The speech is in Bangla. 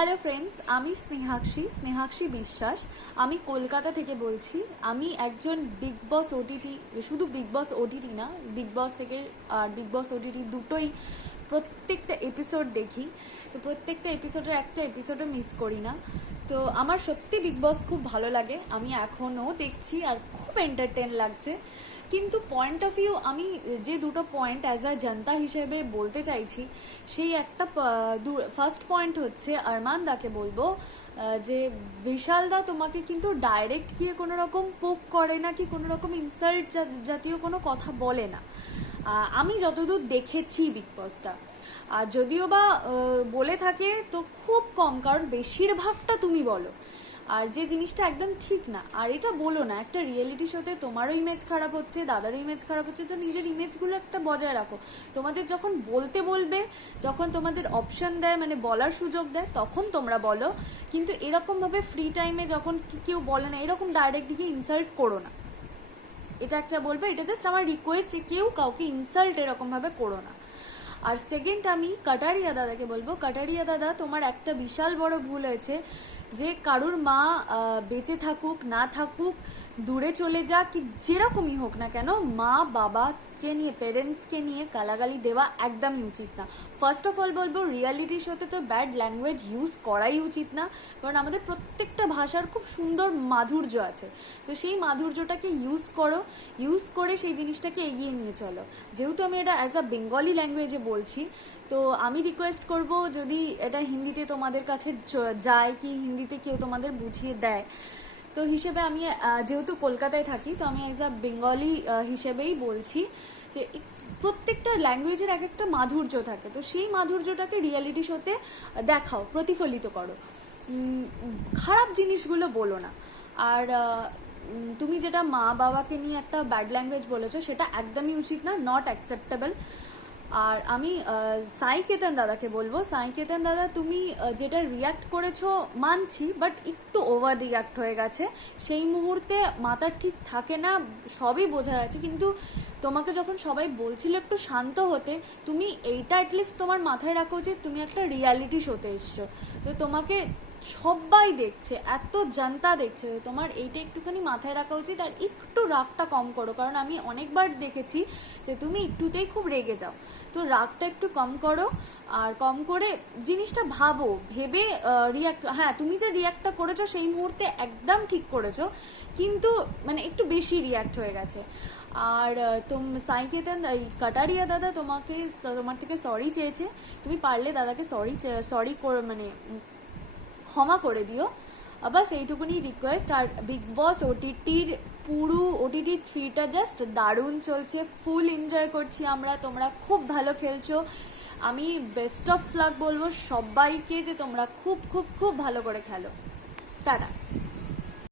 হ্যালো ফ্রেন্ডস, আমি স্নেহাক্ষী বিশ্বাস। আমি কলকাতা থেকে বলছি। আমি একজন বিগ বস ওটিটি, শুধু বিগ বস ওটিটি না, বিগ বস থেকে আর বিগ বস ওটিটি দুটোই প্রত্যেকটা এপিসোড দেখি। তো প্রত্যেকটা এপিসোডের একটা এপিসোডও মিস করি না। তো আমার সত্যি বিগ বস খুব ভালো লাগে, আমি এখনও দেখছি আর খুব এন্টারটেন লাগছে। কিন্তু পয়েন্ট অফ ভিউ, আমি যে দুটো পয়েন্ট অ্যাজ আ জনতা হিসেবে বলতে চাইছি, সেই একটা ফার্স্ট পয়েন্ট হচ্ছে আরমান দাকে বলবো যে বিশাল দা তোমাকে কিন্তু ডাইরেক্ট গিয়ে কোনো রকম পোক করে না, কি কোনো রকম ইনসাল্ট জাতীয় কোনো কথা বলে না। আমি যতদূর দেখেছি বিগ বসটা, আর যদিও বা বলে থাকে তো খুব কম, কারণ বেশিরভাগটা তুমি বলো, আর যে জিনিসটা একদম ঠিক না। আর এটা বলো না, একটা রিয়েলিটি শোতে তোমারও ইমেজ খারাপ হচ্ছে, দাদারও ইমেজ খারাপ হচ্ছে, তো নিজের ইমেজগুলো একটা বজায় রাখো। তোমাদের যখন বলতে বলবে, যখন তোমাদের অপশন দেয়, মানে বলার সুযোগ দেয়, তখন তোমরা বলো। কিন্তু এরকমভাবে ফ্রি টাইমে যখন কেউ বলে না, এরকম ডাইরেক্ট গিয়ে ইনসাল্ট করো না। এটা একটা বলবে, এটা জাস্ট আমার রিকোয়েস্ট, যে কেউ কাউকে ইনসাল্ট এরকমভাবে করো না। আর সেকেন্ড, আমি কাটারিয়া দাদাকে বলবো, কাটারিয়া দাদা তোমার একটা বিশাল বড় ভুল হয়েছে, যে কারুর মা বেঁচে থাকুক না থাকুক, দূরে চলে যাক, কি যেরকমই হোক না কেন, মা বাবাকে নিয়ে, পেরেন্টসকে নিয়ে গালাগালি দেওয়া একদমই উচিত না। ফার্স্ট অফ অল বলবো, রিয়ালিটি শোতে তো ব্যাড ল্যাঙ্গুয়েজ ইউজ করাই উচিত না, কারণ আমাদের প্রত্যেকটা ভাষার খুব সুন্দর মাধুর্য আছে। তো সেই মাধুর্যটাকে ইউজ করে সেই জিনিসটাকে এগিয়ে নিয়ে চলো। যেহেতু আমি এটা অ্যাজ আ বেঙ্গলি ল্যাঙ্গুয়েজে বলছি, তো আমি রিকোয়েস্ট করব, যদি এটা হিন্দিতে তোমাদের কাছে যায়, কি হিন্দিতে কেউ তোমাদের বুঝিয়ে দেয়, তো হিসেবে আমি যেহেতু কলকাতায় থাকি, তো আমি অ্যাজ আ বেঙ্গলি হিসেবেই বলছি যে প্রত্যেকটা ল্যাঙ্গুয়েজের এক একটা মাধুর্য থাকে, তো সেই মাধুর্যটাকে রিয়েলিটি শোতে দেখাও, প্রতিফলিত করো, খারাপ জিনিসগুলো বলো না। আর তুমি যেটা মা বাবাকে নিয়ে একটা ব্যাড ল্যাঙ্গুয়েজ বলেছো, সেটা একদমই উচিত না, নট অ্যাকসেপ্টেবল। আর আমি সাই কেতন দাদাকে বলবো, সাই কেতন দাদা তুমি যেটা রিয়াক্ট করেছো মানছি, বাট একটু ওভার রিয়াক্ট হয়ে গেছে। সেই মুহূর্তে মাথা ঠিক থাকে না, সবই বোঝা যাচ্ছে, কিন্তু তোমাকে যখন সবাই বলছিল একটু শান্ত হতে, তুমি এইটা অ্যাটলিস্ট তোমার মাথায় রাখা উচিত, তুমি একটা রিয়ালিটি শোতে এসছো, তো তোমাকে সবাই দেখছে, এত জনতা দেখছে, তোমার এইটা একটুখানি মাথায় রাখা উচিত। আর একটু রাগটা কম করো, কারণ আমি অনেকবার দেখেছি যে তুমি একটুতেই খুব রেগে যাও, তো রাগটা একটু কম করো। আর কম করে জিনিসটা ভেবে রিয়াক্ট, হ্যাঁ তুমি যে রিয়াক্টটা করেছো সেই মুহূর্তে একদম ঠিক করেছো, কিন্তু মানে একটু বেশি রিয়াক্ট হয়ে গেছে। আর সাই কেতন, এই কাটারিয়া দাদা তোমার থেকে সরি চেয়েছে, তুমি পারলে দাদাকে সরি মানে ক্ষমা করে দিও, বাস এইটুকুনি রিকোয়েস্ট। আর বিগ বস ওটিটির পুরো OTT 3টা জাস্ট দারুণ চলছে, ফুল এনজয় করছি আমরা, তোমরা খুব ভালো খেলছো। আমি বেস্ট অফ লাক বলবো সবাইকে, যে তোমরা খুব খুব খুব ভালো করে খেলো। টাটা।